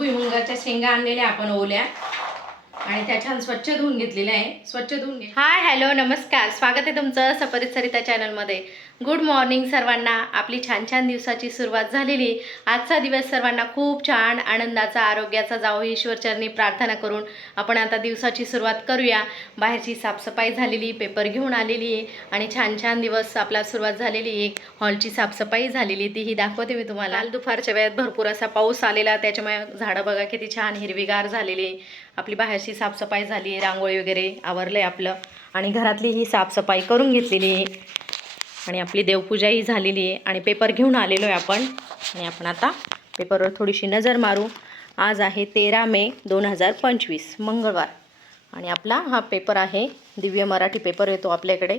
भुईमुंगाच्या शेंगा आणलेल्या आपण ओल्या. आणि त्या छान स्वच्छ धुवून घेतलेल्या आहे. स्वच्छ धुवून घे. हाय हॅलो नमस्कार. स्वागत आहे तुमचं सपरित सरिता चॅनलमध्ये. गुड मॉर्निंग सर्वांना. आपली छान छान दिवसाची सुरुवात झालेली. आजचा दिवस सर्वांना खूप छान आनंदाचा आरोग्याचा जावो ईश्वरचरणी प्रार्थना करून आपण आता दिवसाची सुरुवात करूया. बाहेरची साफसफाई झालेली पेपर घेऊन आलेली आहे आणि छान छान दिवस आपला सुरुवात झालेली. आहे हॉलची साफसफाई झालेली तीही दाखवते मी तुम्हाला. काल दुपारच्या वेळेत भरपूर असा पाऊस आलेला त्याच्यामुळे झाडं बघा किती छान हिरवीगार झालेली. आपली बाहेरची साफसफाई झाली रांगोळी वगैरे आवरलंय आपलं. आणि घरातली ही साफसफाई करून घेतलेली. आहे आणि आपली देवपूजाही झालेली आहे. आणि पेपर घेऊन आलेलो आहे आपण. आणि आपण आता पेपरवर थोडीशी नजर मारू. आज आहे तेरा मे दोन हजार पंचवीस मंगळवार. आणि आपला हा पेपर आहे दिव्य मराठी पेपर येतो आपल्याकडे.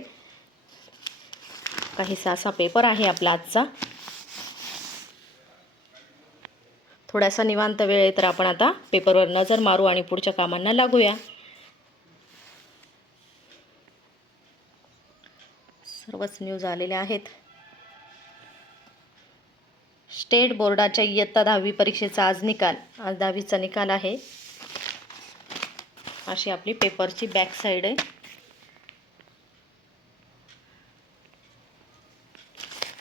काहीसा असा पेपर आहे आपला आजचा. थोडासा निवांत वेळ आहे तर आपण आता पेपरवर नजर मारू आणि पुढच्या कामांना लागूया. सर्वच न्यूज आलेल्या आहेत. स्टेट बोर्डाच्या इयत्ता दहावी परीक्षेचा आज निकाल. आज दहावीचा निकाल आहे. अशी आपली पेपरची बॅक साईड आहे.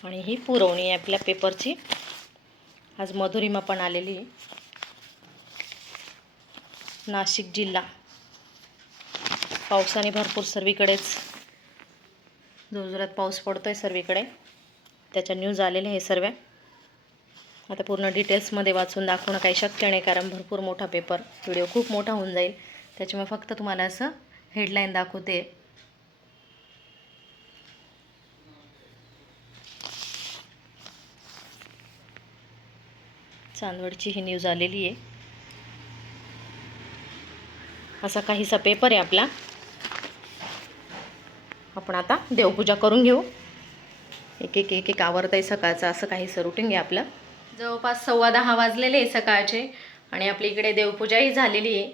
आणि ही पुरवणी आहे आपल्या पेपरची आज मधुरिमा पण आलेली आहे. नाशिक जिल्हा. पावसाने भरपूर सर्वीकडेच जोरजोरात पाऊस पडतो आहे सर्वीकडे. त्याच्या न्यूज आलेल्या आहे सर्व. आता पूर्ण डिटेल्समध्ये वाचून दाखवणं काही शक्य नाही कारण भरपूर मोठा पेपर व्हिडिओ खूप मोठा होऊन जाईल. त्याच्यामुळे फक्त तुम्हाला असं हेडलाईन दाखवते. चांदवडची ही न्यूज आलेली आहे. असा काहीसा पेपर आहे आपला. आपण आता देवपूजा करून घेऊ. एक एक एक एक आवरत आहे सकाळचं असं काहीसं रुटीन आहे आपलं. जवळपास सव्वा दहा वाजलेले आहे सकाळचे आणि आपल्या इकडे देवपूजाही झालेली आहे.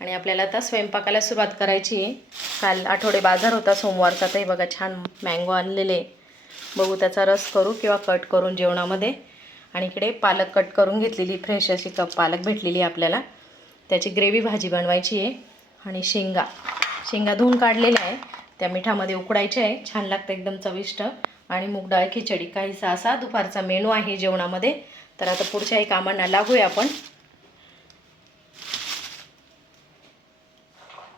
आणि आपल्याला आता स्वयंपाकाला सुरुवात करायची आहे. काल आठवडे बाजार होता सोमवारचा तर बघा छान मँगो आणलेले. बघू त्याचा रस करू किंवा कट करून जेवणामध्ये. आणि इकडे पालक कट करून घेतलेली फ्रेश अशी कप पालक भेटलेली आहे आपल्याला. त्याची ग्रेव्ही भाजी बनवायची आहे. आणि शेंगा. शेंगा धुवून काढलेल्या आहे. त्या मिठामध्ये उकडायच्या आहे. छान लागतं एकदम चविष्ट. आणि मूग डाळ खिचडी काहीसा असा दुपारचा मेनू आहे जेवणामध्ये. तर आता पुढच्याही कामांना लागूया आपण.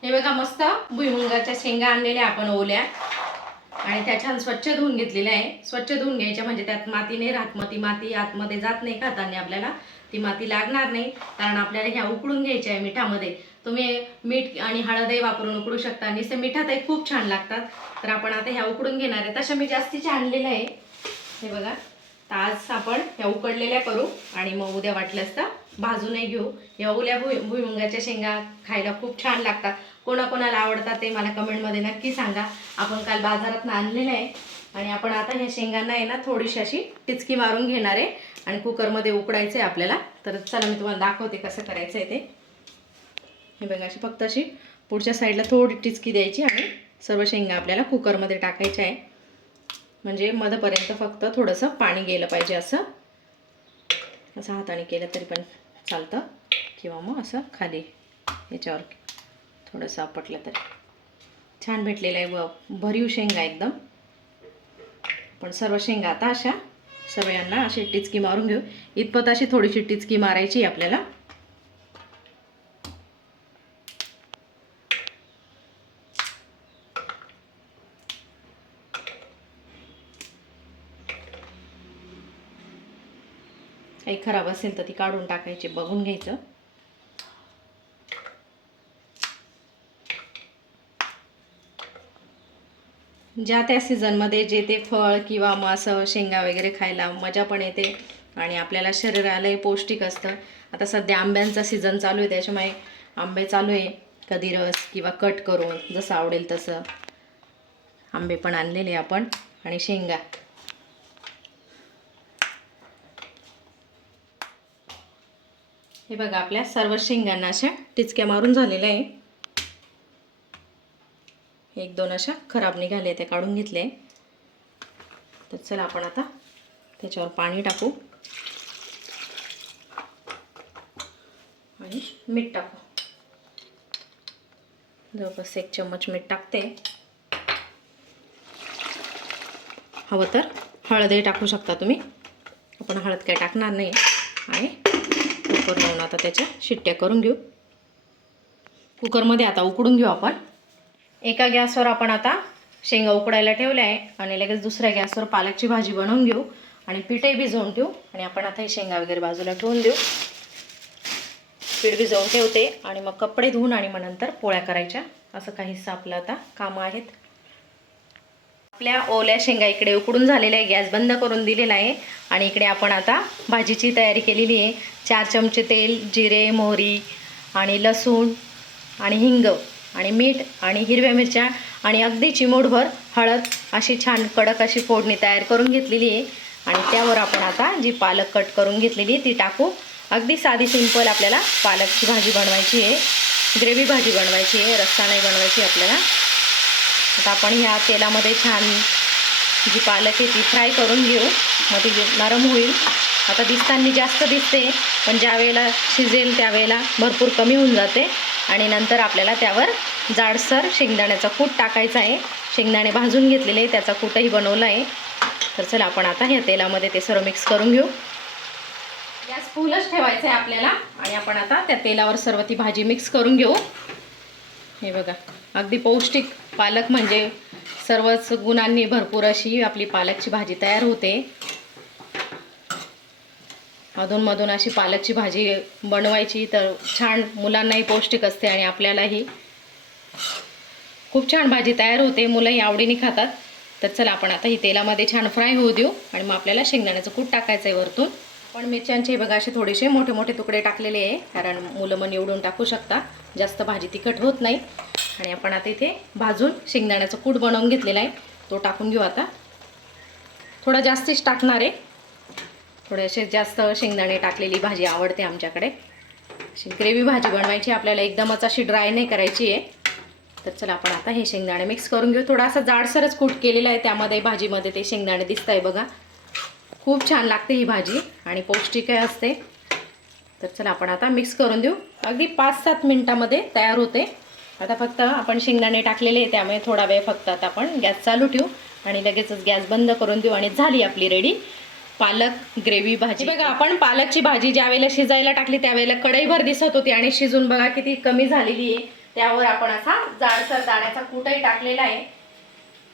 हे बघा मस्त भुईमुगाच्या शेंगा आणलेल्या आपण ओल्या. आणि त्या छान स्वच्छ धुवून घेतलेल्या आहे. स्वच्छ धुवून घ्यायच्या म्हणजे त्यात माती नाही राहत. मग ती माती आतमध्ये जात नाही खाताना आपल्याला. ती माती लागणार नाही. कारण आपल्याला ह्या उकडून घ्यायच्या आहे मिठामध्ये. तुम्ही मीठ आणि हळदही वापरून उकडू शकता. नुसते मिठातही खूप छान लागतात. तर आपण आता ह्या उकडून घेणार आहे. तशा मी जास्तीच्या आणलेल्या आहे. हे बघा. तर आज आपण ह्या उकडलेल्या करू आणि मग उद्या वाटल्यास तर भाजूनही घेऊ. या ओल्या भुई भुईमुगाच्या शेंगा खायला खूप छान लागतात. कोणाकोणाला आवडतात ते मला कमेंटमध्ये नक्की सांगा. आपण काल बाजारात आणलेलं आहे. आणि आपण आता ह्या शेंगांना आहे ना थोडीशी अशी टिचकी मारून घेणार आहे. आणि कुकरमध्ये उकडायचं आहे आपल्याला. तर चला मी तुम्हाला दाखवते कसं करायचं आहे ते. हे बघा अशी फक्त अशी पुढच्या साईडला थोडी टिचकी द्यायची आणि सर्व शेंगा आपल्याला कुकरमध्ये टाकायच्या आहे. म्हणजे मधपर्यंत फक्त थोडंसं पाणी गेलं पाहिजे असं. असं हाताने केलं तरी पण चालतं. किंवा मग असं खाली याच्यावर थोडंसं आपटलं तरी. छान भेटलेलं आहे व भरीव शेंगा एकदम. पण सर्व शेंगा आता अशा सगळ्यांना अशी टिचकी मारून घेऊ. इतपत अशी थोडीशी टिचकी मारायची आपल्याला. काही खराब असेल तर ती काढून टाकायची बघून घ्यायचं. ज्या त्या सीझनमध्ये जे ते फळ किंवा मग असं शेंगा वगैरे खायला मजा पण येते आणि आपल्याला शरीरालाही पौष्टिक असतं. आता सध्या आंब्यांचा सीझन चालू आहे त्याच्यामुळे आंबे चालू आहे. कधी रस किंवा कट करून जसं आवडेल तसं. आंबे पण आणलेले आपण आणि शेंगा. हे बघा आपल्या सर्व शेंगांना अशा टिचक्या मारून झालेल्या आहे. एक दोन अशा खराब निघाले ते काढून घेतले. तर चला आपण आता त्याच्यावर पाणी टाकू. आणि मीठ टाकू. जवळपास एक चम्मच मीठ टाकते. हवं तर हळदही टाकू शकता तुम्ही. आपण हळद काय टाकणार नाही. आणि कुकर लावून आता त्याच्या शिट्ट्या करून घेऊ. कुकरमध्ये आता उकडून घेऊ आपण. एका गॅसवर आपण आता शेंगा उकडायला ठेवल्या आहे आणि लगेच दुसऱ्या गॅसवर पालकची भाजी बनवून घेऊ आणि पीठही भिजवून ठेवू आणि आपण आता हे शेंगा वगैरे बाजूला ठेवून देऊ. पीठ भिजवून ठेवते आणि मग कपडे धुवून आणि मग नंतर पोळ्या करायच्या. असं काहीसं आपलं आता कामं आहेत. आपल्या ओल्या शेंगा इकडे उकडून झालेल्या आहे गॅस बंद करून दिलेला आहे. आणि इकडे आपण आता भाजीची तयारी केलेली आहे. चार चमचे तेल जिरे मोहरी आणि लसूण आणि हिंग आणि मीठ आणि हिरव्या मिरच्या आणि अगदी चिमूटभर हळद अशी छान कडक अशी फोडणी तयार करून घेतलेली आहे. आणि त्यावर आपण आता जी पालक कट करून घेतलेली आहे ती टाकू. अगदी साधी सिंपल आपल्याला पालकची भाजी बनवायची आहे. ग्रेव्ही भाजी बनवायची आहे रस्सा नाही बनवायची आपल्याला. आता आपण ह्या तेलामध्ये छान जी पालक आहे ती फ्राय करून घेऊ. मग ती नरम होईल. आता दिसताना जास्त दिसते पण ज्या वेळेला शिजेल त्यावेळेला भरपूर कमी होऊन जाते. आणि नंतर आपल्याला त्यावर जाडसर शेंगदाण्याचा कूट टाकायचा आहे. शेंगदाणे भाजून घेतलेले आहे त्याचा कूटही बनवला आहे. तर चला आपण आता ह्या तेलामध्ये ते सर्व मिक्स करून घेऊ. गॅस फुलच ठेवायचं आहे आपल्याला. आणि आपण आता त्या तेलावर सर्व ती भाजी मिक्स करून घेऊ. हे बघा अगदी पौष्टिक पालक म्हणजे सर्वच गुणांनी भरपूर अशी आपली पालकची भाजी तयार होते. अधूनमधून अशी पालकची भाजी बनवायची तर छान मुलांनाही पौष्टिक असते आणि आपल्यालाही. खूप छान भाजी तयार होते. मुलंही आवडीने खातात. तर चला आपण आता ही तेलामध्ये छान फ्राय होऊ देऊ आणि मग आपल्याला शेंगदाण्याचं कूट टाकायचं आहे वरतून. पण मिरच्यांचे बघा असे थोडेसे मोठे मोठे तुकडे टाकलेले आहे कारण मुलं मग निवडून टाकू शकता जास्त भाजी तिखट होत नाही. आणि आपण आता इथे भाजून शेंगदाण्याचं कूट बनवून घेतलेला आहे. तो टाकून घेऊ आता. थोडा जास्तीच टाकणार आहे. थोडेसे जास्त शेंगदाणे टाकलेली भाजी आवडते आमच्याकडे. अशी ग्रेव्ही भाजी बनवायची आपल्याला एकदमच अशी ड्राय नाही करायची आहे. तर चला आपण आता हे शेंगदाणे मिक्स करून घेऊ. थोडासा जाडसरच कूट केलेला आहे त्यामध्ये भाजीमध्ये ते शेंगदाणे दिसत आहे बघा. खूप छान लागते ही भाजी आणि पौष्टिकही असते. तर चला आपण आता मिक्स करून देऊ. अगदी पाच सात मिनटामध्ये तयार होते. आता फक्त आपण शेंगदाणे टाकलेले आहे त्यामुळे थोडा वेळ फक्त आता आपण गॅस चालू ठेवू आणि लगेचच गॅस बंद करून देऊ आणि झाली आपली रेडी पालक ग्रेव्ही भाजी. बघा आपण पालकची भाजी ज्या वेळेला शिजायला टाकली त्यावेळेला कढईभर दिसत होती आणि शिजून बघा किती कमी झालेली आहे. त्यावर आपण असा जाडसर दाण्याचा कूटही टाकलेला आहे.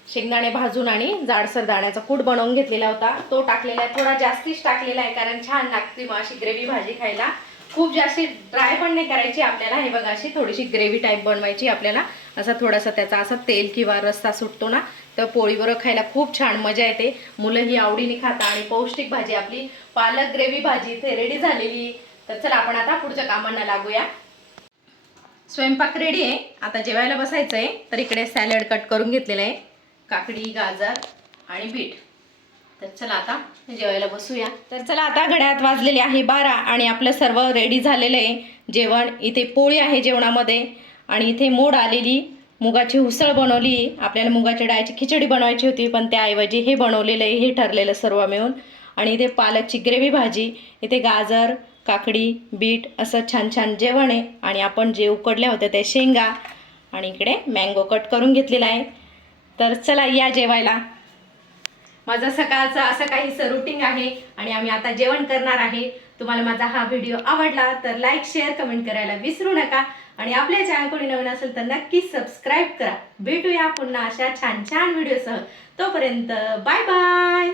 शेंगदाणे भाजून आणि जाडसर दाण्याचा कूट बनवून घेतलेला होता. तो टाकलेला आहे थोडा जास्तीच टाकलेला आहे कारण छान लागते मग अशी ग्रेव्ही भाजी खायला. खूप जास्ती ड्राय पण नाही करायची आपल्याला. हे बघा अशी थोडीशी ग्रेव्ही टाईप बनवायची आपल्याला. असा थोडासा त्याचा असा तेल किंवा रस्सा सुटतो ना तर पोळीबरोबर खायला खूप छान मजा येते. मुलं ही आवडीने खाता आणि पौष्टिक भाजी आपली. पालक ग्रेव्ही भाजी इथे रेडी झालेली. तर चला आपण आता पुढच्या कामांना लागूया. स्वयंपाक रेडी आहे. आता जेवायला बसायचं आहे तर इकडे सॅलड कट करून घेतलेलं आहे. काकडी गाजर आणि बीट. तर चला आता जेवायला बसूया. तर चला आता घड्यात वाजलेले आहे बारा आणि आपलं सर्व रेडी झालेलं आहे. जेवण इथे पोळी आहे जेवणामध्ये आणि इथे मोड आलेली. मुगाची उसळ बनवली. आपल्याला मुगाच्या डाळीची खिचडी बनवायची होती पण त्याऐवजी हे बनवलेलं आहे हे ठरलेलं सर्व मिळून. आणि इथे पालकची ग्रेव्ही भाजी इथे गाजर काकडी बीट असं छान छान जेवण आहे. आणि आपण जे उकडल्या होत्या त्या शेंगा आणि इकडे मँगो कट करून घेतलेला आहे. तर चला या जेवायला. माझं सकाळचं असं काहीसं रुटीन आहे आणि आम्ही आता जेवण करणार आहे. तुम्हाला माझा हा व्हिडिओ आवडला तर लाईक शेअर कमेंट करायला विसरू नका. आणि आपल्या चॅनल कोणी नवीन असेल तर नक्कीच सबस्क्राईब करा. भेटूया पुन्हा अशा छान छान व्हिडिओसह तोपर्यंत बाय बाय